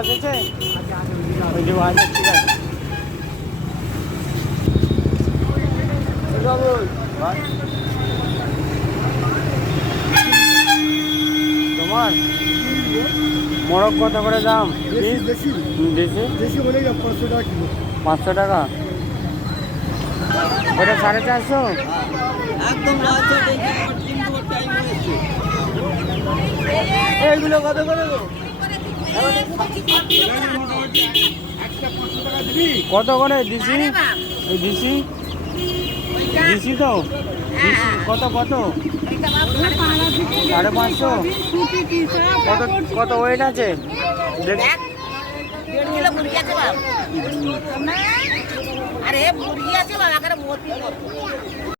আছে ওই যে আছে, ঠিক আছে। তোমার মোরগ কত করে দাম? দেশি 500 টাকা। ওটা 450। এইগুলো কত করে গো? কত করে দিছি? ওই দিছি দিছি তো দিছি। কত 550। কত কত ওয়েট আছে? আরে মুরগি আছে বাবা,